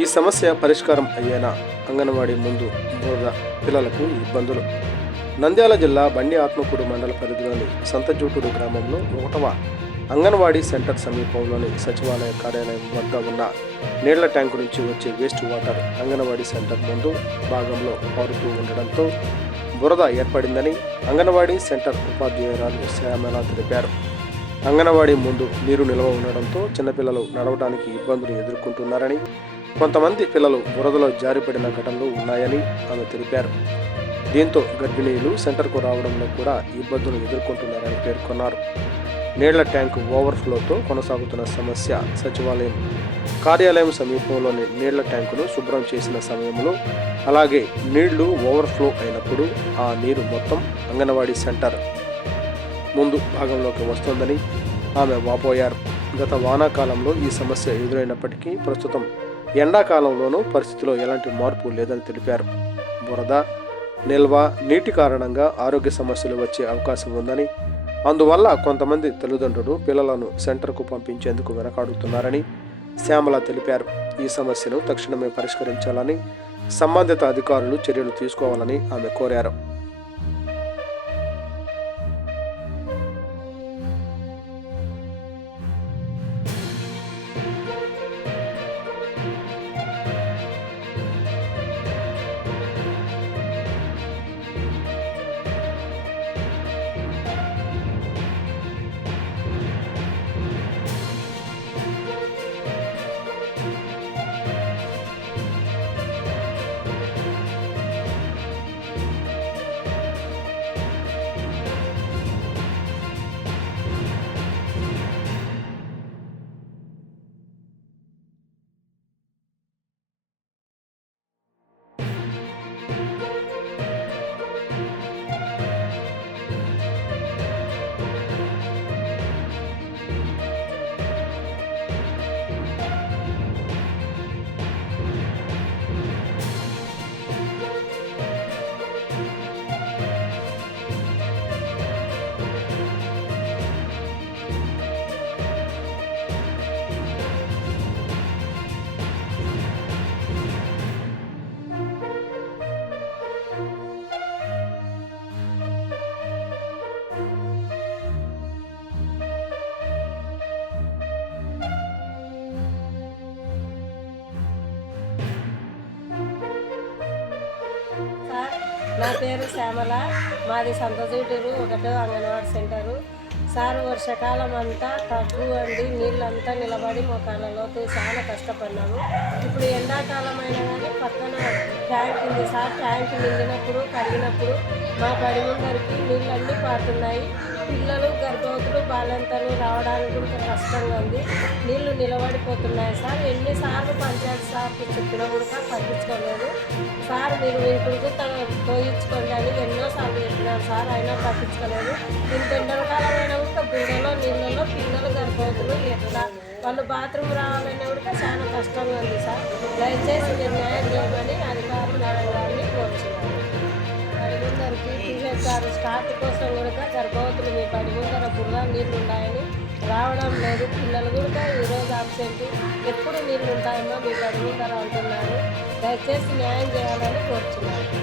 ఈ సమస్య పరిష్కారం అయ్యేనా? అంగన్వాడీ ముందు బురద, పిల్లలకు ఇబ్బందులు. నంద్యాల జిల్లా బండి ఆత్మకూరు మండల పరిధిలోని సంతజూటూరు గ్రామంలో 1వ అంగన్వాడీ సెంటర్ సమీపంలోని సచివాలయ కార్యాలయం వద్ద ఉన్న నీళ్ల ట్యాంకు నుంచి వచ్చే వేస్ట్ వాటర్ అంగన్వాడీ సెంటర్ ముందు భాగంలో పారుతూ ఉండడంతో బురద ఏర్పడిందని అంగన్వాడీ సెంటర్ ఉపాధ్యాయురాలు శ్యామల తెలిపారు. అంగన్వాడీ ముందు నీరు నిల్వ ఉండడంతో చిన్నపిల్లలు నడవడానికి ఇబ్బందులు ఎదుర్కొంటున్నారని, కొంతమంది పిల్లలు బురదలో జారిపడిన ఘటనలు ఉన్నాయని ఆమె తెలిపారు. దీంతో గర్భిణీలు సెంటర్కు రావడంలో కూడా ఇబ్బందులు ఎదుర్కొంటున్నారని పేర్కొన్నారు. నీళ్ల ట్యాంకు ఓవర్ఫ్లోతో కొనసాగుతున్న సమస్య. సచివాలయం కార్యాలయం సమీపంలోని నీళ్ల ట్యాంకును శుభ్రం చేసిన సమయంలో, అలాగే నీళ్లు ఓవర్ఫ్లో అయినప్పుడు ఆ నీరు మొత్తం అంగన్వాడీ సెంటర్ ముందు భాగంలోకి వస్తోందని ఆమె వాపోయారు. గత వానాకాలంలో ఈ సమస్య ఎదురైనప్పటికీ ప్రస్తుతం ఎండాకాలంలోనూ పరిస్థితిలో ఎలాంటి మార్పు లేదని తెలిపారు. బురద, నిల్వ నీటి కారణంగా ఆరోగ్య సమస్యలు వచ్చే అవకాశం ఉందని, అందువల్ల కొంతమంది తల్లిదండ్రులు పిల్లలను సెంటర్కు పంపించేందుకు వెనకాడుతున్నారని శ్యామల తెలిపారు. ఈ సమస్యను తక్షణమే పరిష్కరించాలని, సంబంధిత అధికారులు చర్యలు తీసుకోవాలని ఆమె కోరారు. నా పేరు శ్యామల. మాది సంతజూటూరు 1వ అంగన్వాడీ సెంటరు. సార్ వర్షాకాలం అంతా తగ్గు అండి, నీళ్ళంతా నిలబడి మోకాళ్ళలోతు చాలా కష్టపడినాము. ఇప్పుడు ఎండాకాలం అయినా కానీ పక్కన ట్యాంక్ ఉంది సార్. ట్యాంక్ నిండినప్పుడు కడిగినప్పుడు మా పడి ముందరికి నీళ్ళన్నీ పారుతున్నాయి. పిల్లలు, గర్భవతులు, బాలంతలు రావడానికి కూడా కష్టంగా ఉంది. నీళ్లు నిలబడిపోతున్నాయి సార్. ఎన్నిసార్లు పంచాయతీ సార్కి చెప్పినా కూడా పట్టించుకోలేదు సార్. మీరు వీటికి తోయించుకోండి అని ఎన్నోసార్లు చెప్పినారు సార్, అయినా పట్టించుకోలేదు. ఇంత ఎండాకాలమైనా కూడా బుడలో నీళ్ళలో పిల్లలు, గర్భవతులు ఎట్లా వాళ్ళు బాత్రూమ్ రావాలన్నా కూడా చాలా కష్టంగా ఉంది సార్. దయచేసి మీరు న్యాయం చేయమని అధికారులు అడగాలని కోరుచున్నారు. పడి ముందరికి తీసేస్తారు. స్టార్ట్ కోసం కూడా గర్భవతులు మీ పడి ముందర బుర్ర నీళ్ళు ఉన్నాయని రావడం లేదు. పిల్లలు కూడా ఈరోజు అబ్సెంట్, ఎప్పుడు నీళ్ళు ఉంటాయమ్మా మీ పడి ముందర అంటున్నారు. దయచేసి న్యాయం చేయాలని కోరుచున్నారు.